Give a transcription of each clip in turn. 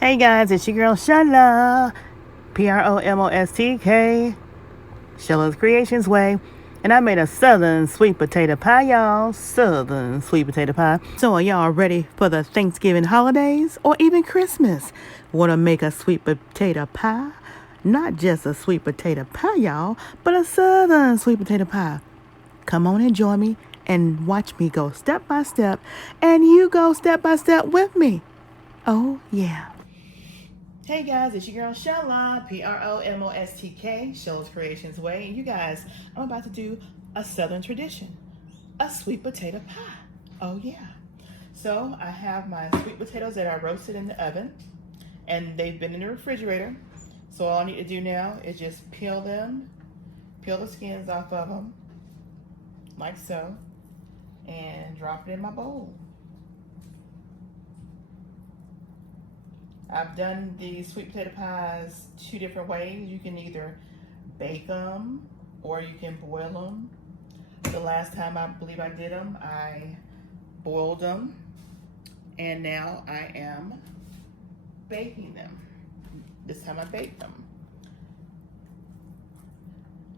Hey guys, it's your girl Shala, PromoSTK, Shala's Creations Way, and I made a southern sweet potato pie, y'all. Southern sweet potato pie. So are y'all ready for the Thanksgiving holidays or even Christmas? Want to make a sweet potato pie? Not just a sweet potato pie, y'all, but a southern sweet potato pie. Come on and join me and watch me go step by step, and you go step by step with me. Oh, yeah. Hey guys, it's your girl Shala, PromoSTK, Shala's Creations Way. And you guys, I'm about to do a southern tradition, a sweet potato pie. Oh yeah. So I have my sweet potatoes that I roasted in the oven, and they've been in the refrigerator. So all I need to do now is just peel the skins off of them, like so, and drop it in my bowl. I've done these sweet potato pies two different ways. You can either bake them or you can boil them. The last time I believe I did them, I boiled them, and now I am baking them. This time I baked them.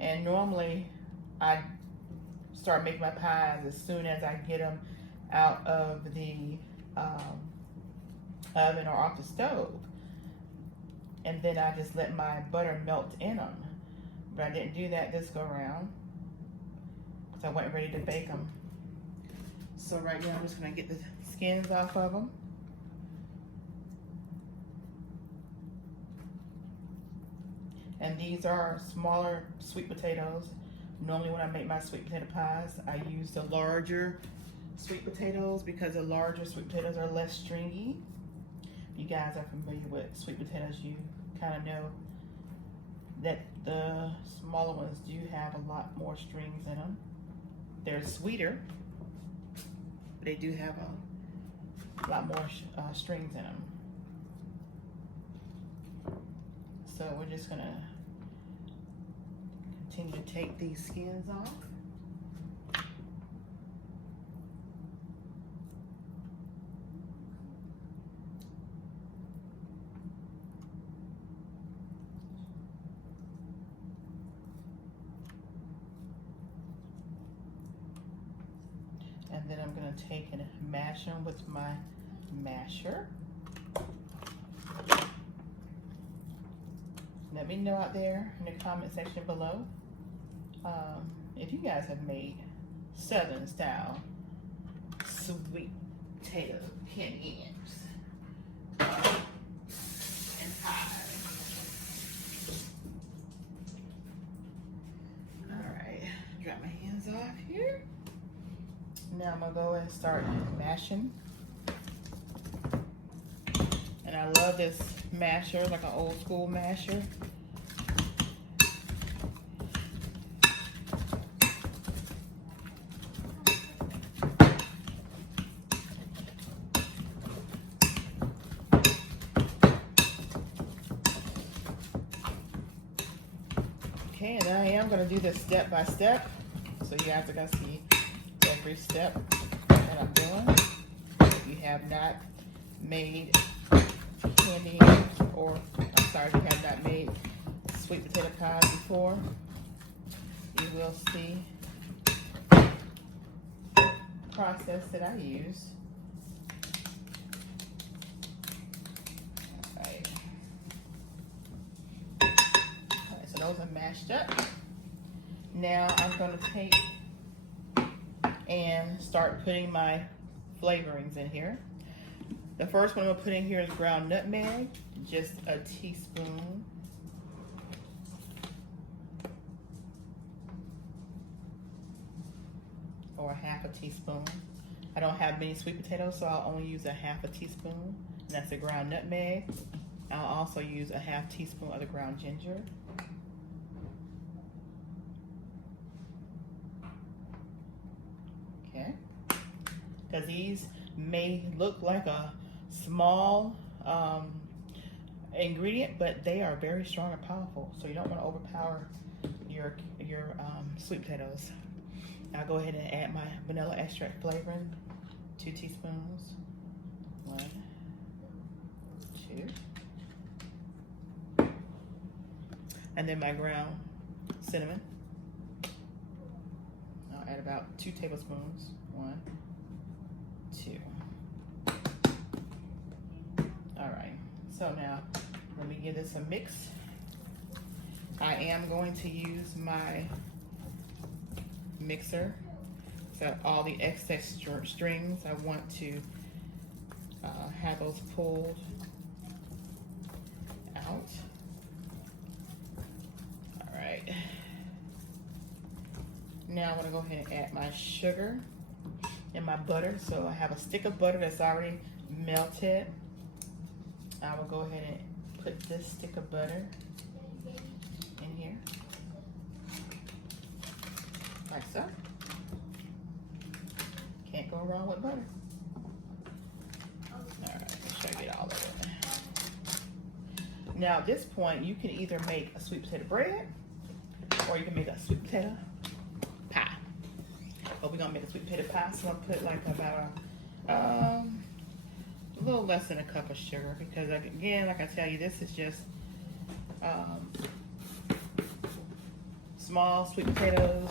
And normally I start making my pies as soon as I get them out of the oven or off the stove, and then I just let my butter melt in them. But I didn't do that this go around because I wasn't ready to bake them. So right now I'm just going to get the skins off of them. And these are smaller sweet potatoes. Normally when I make my sweet potato pies, I use the larger sweet potatoes because the larger sweet potatoes are less stringy. You guys are familiar with sweet potatoes, you kind of know that the smaller ones do have a lot more strings in them. They're sweeter, but they do have a lot more strings in them. So we're just gonna continue to take these skins off. And then I'm going to take and mash them with my masher. Let me know out there in the comment section below if you guys have made southern style sweet potato candies and pies. Alright, drop my hands off here. Now I'm gonna go and start mashing. And I love this masher, like an old school masher. Okay, and I am gonna do this step by step, so you guys are gonna see every step that I'm doing. If you have not made candy, or I'm sorry, if you have not made sweet potato pies before, you will see the process that I use. Alright, so those are mashed up. Now I'm going to take and start putting my flavorings in here. The first one I'm gonna put in here is ground nutmeg, just a teaspoon. Or a half a teaspoon. I don't have many sweet potatoes, so I'll only use a half a teaspoon. And that's the ground nutmeg. I'll also use a half teaspoon of the ground ginger. Okay. Because these may look like a small ingredient, but they are very strong and powerful, so you don't want to overpower your sweet potatoes. I'll go ahead and add my vanilla extract flavoring, 2 teaspoons. 1, 2. and then my ground cinnamon. I'll add about 2 tablespoons. 1, 2. All right, so now let me give this a mix. I am going to use my mixer. So all the excess strings, I want to have those pulled out. All right. Now I'm gonna go ahead and add my sugar and my butter. So I have a stick of butter that's already melted. I will go ahead and put this stick of butter in here, like so. Can't go wrong with butter. All right, make sure I get all of it. Now at this point, you can either make a sweet potato bread or you can make a sweet potato pie. But we're gonna make a sweet potato pie, so I'm gonna put like about a little less than a cup of sugar, because again, like I tell you, this is just small sweet potatoes.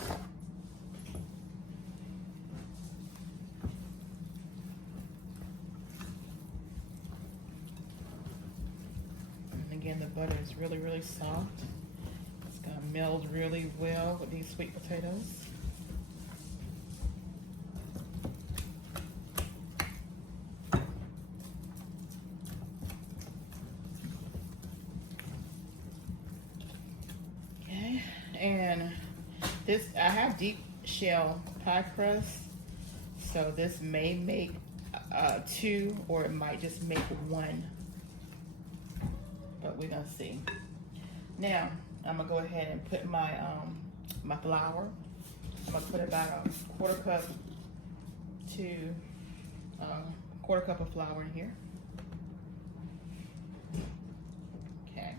And again, the butter is really, really soft. It's gonna meld really well with these sweet potatoes. And this, I have deep shell pie crust, so this may make 2 or it might just make 1, but we're gonna see. Now I'm gonna go ahead and put my my flour. I'm gonna put about a quarter cup to quarter cup of flour in here. Okay.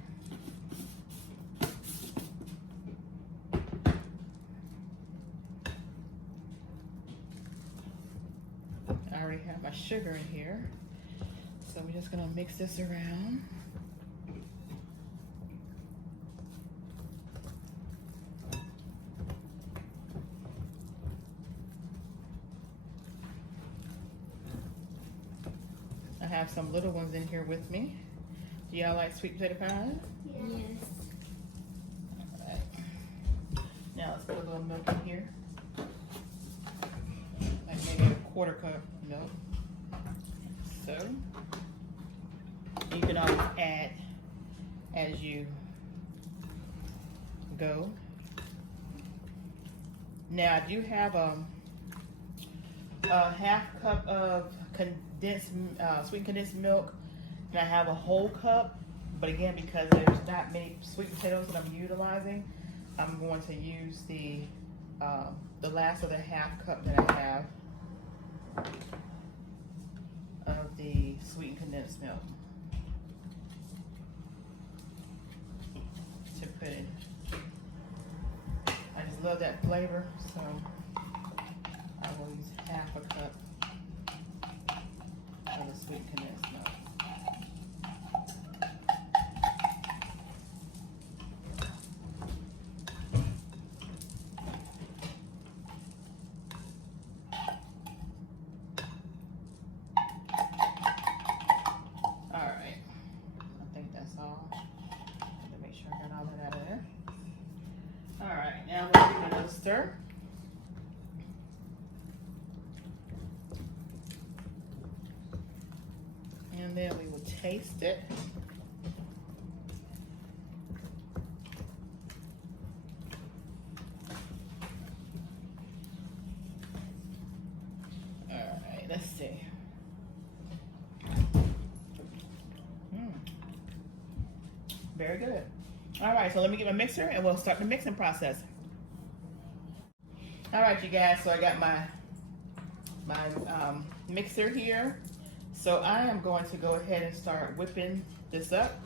I already have my sugar in here, so we're just gonna mix this around. I have some little ones in here with me. Do y'all like sweet potato pie? Yes. All right. Now let's put a little milk in here. Like maybe a quarter cup milk. So you can always add as you go. Now I do have a half cup of sweet condensed milk, and I have a whole cup, but again, because there's not many sweet potatoes that I'm utilizing, I'm going to use the last of the half cup that I have of the sweetened condensed milk to put in. I just love that flavor, so I will use half a cup of the sweet condensed milk. Alright, I think that's all. Let me make sure I got all that out of there. Alright, now we'll give it another stir. And then we will taste it. All right, let's see. Very good. All right, so let me get my mixer and we'll start the mixing process. All right, you guys, so I got my mixer here. So I am going to go ahead and start whipping this up.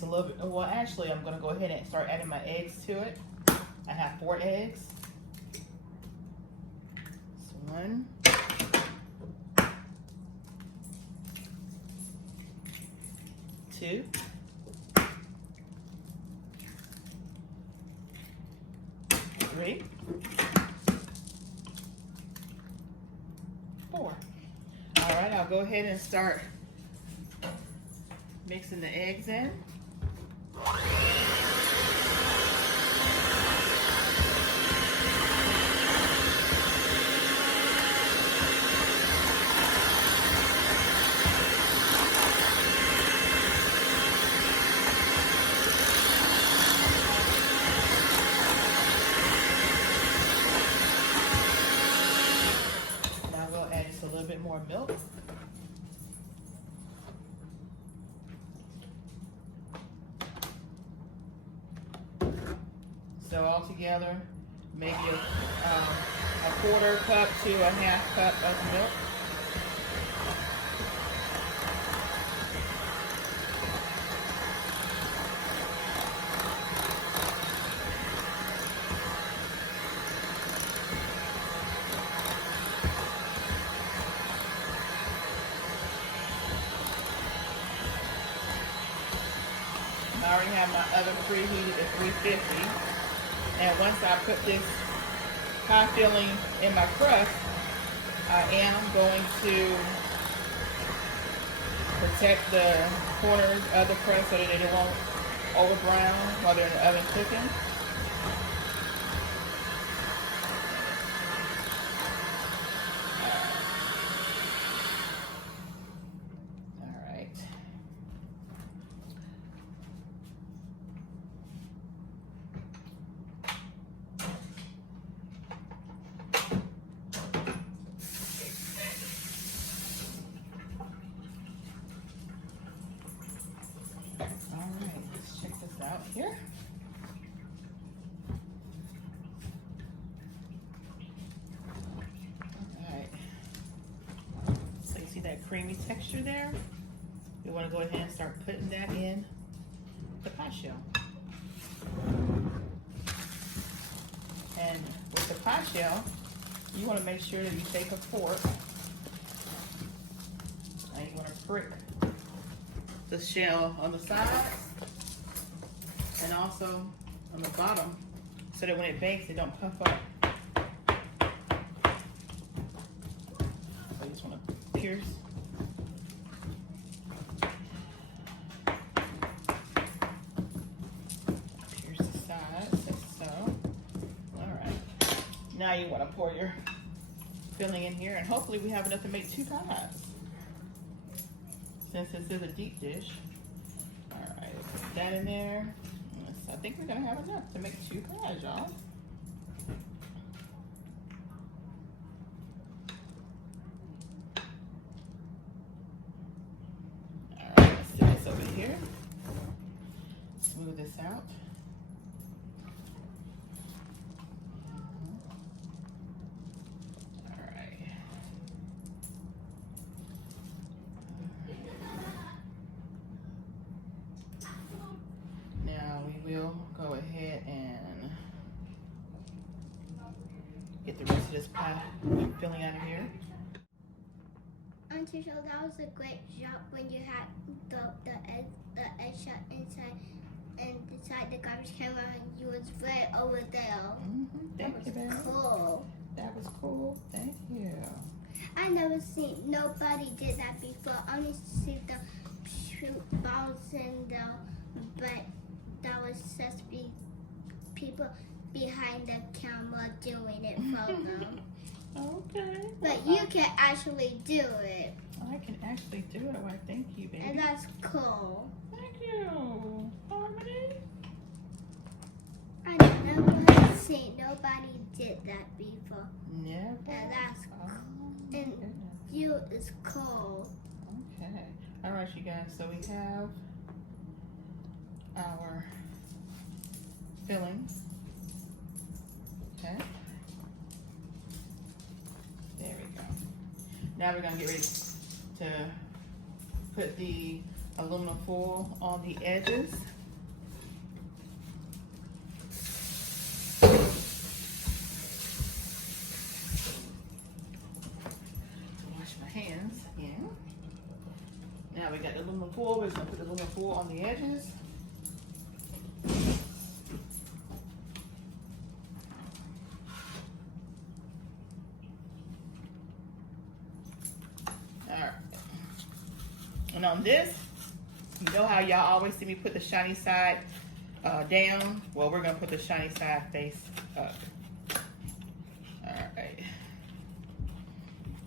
just a little bit, well actually I'm gonna go ahead and start adding my eggs to it. I have 4 eggs. So 1, 2, 3, 4. All right, I'll go ahead and start mixing the eggs in. Now we'll add just a little bit more milk. So altogether, maybe a 1/4 cup to a 1/2 cup of milk. I already have my oven preheated at 350. And once I put this pie filling in my crust, I am going to protect the corners of the crust so that it won't over brown while they're in the oven cooking. Out here. All right. So you see that creamy texture there? You want to go ahead and start putting that in the pie shell. And with the pie shell, you want to make sure that you take a fork and you want to prick the shell on the sides and also on the bottom, so that when it bakes, it don't puff up. So you just want to pierce. Pierce the sides, like so. All right. Now you want to pour your filling in here, and hopefully we have enough to make 2 pies. Since this is a deep dish. All right, put that in there. I think we're gonna have enough to make 2 pies, y'all. All right, let's set this over here. Smooth this out. All right. Now we will go ahead and get the rest of this pie filling out of here. Auntie, so that was a great job when you had the egg shell inside and inside the garbage can and you was right over there. Thank you, baby. Cool. That was cool. Thank you. I never seen nobody did that before. I only see the bouncing the, but that was just people behind the camera doing it for them. Okay. But you can actually do it. I can actually do it. Why, thank you, baby. And that's cool. Thank you, Harmony. I never seen nobody did that before. Never. And that's cool. Oh, And goodness. you is cool. Okay. All right, you guys. So we have our filling. Okay. There we go. Now we're gonna get ready to put the aluminum foil on the edges. aluminum foil. We're just gonna put the aluminum foil on the edges. Alright. And on this, you know how y'all always see me put the shiny side down? Well, we're gonna put the shiny side face up. Alright.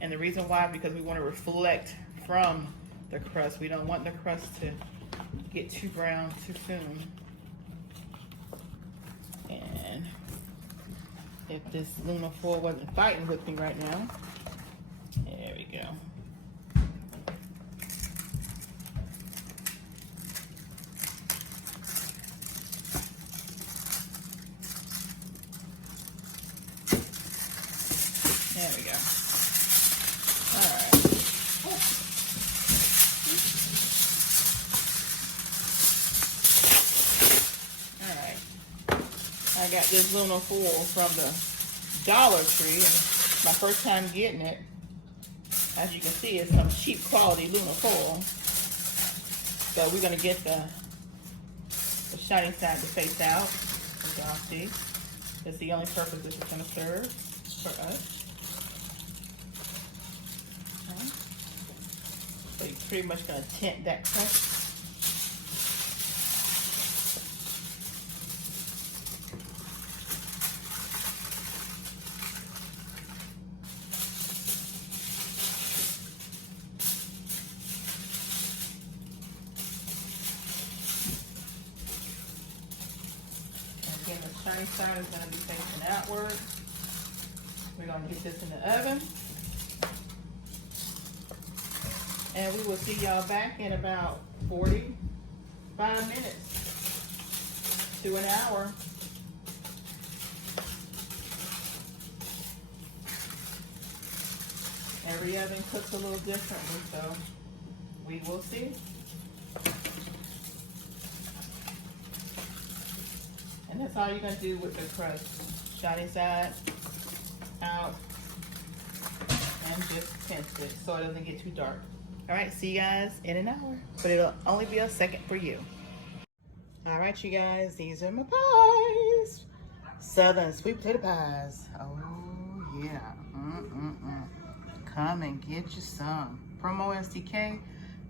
And the reason why, because we want to reflect from the crust. We don't want the crust to get too brown too soon. And if this aluminum foil wasn't fighting with me right now, there we go. There we go. All right. All right. I got this aluminum foil from the Dollar Tree. My first time getting it. As you can see, it's some cheap quality aluminum foil. So we're gonna get the shiny side to face out. As y'all see, that's the only purpose this is gonna serve for us. Okay. So you're pretty much gonna tint that crust. Again, the shiny side is going to be facing outward. We're going to get this in the oven. And we will see y'all back in about 45 minutes to an hour. Every oven cooks a little differently, so we will see. And that's all you're going to do with the crust. Shiny side out and just tint it so it doesn't get too dark. All right, see you guys in an hour, but it'll only be a second for you. All right, you guys, these are my pies. Southern sweet potato pies. Oh, yeah. Come and get you some. PromoSTK,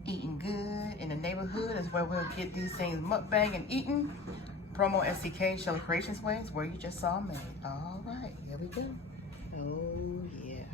eating good in the neighborhood is where we'll get these things mukbang and eating. PromoSTK, Shell Creations Ways, where you just saw me. All right, here we go. Oh, yeah.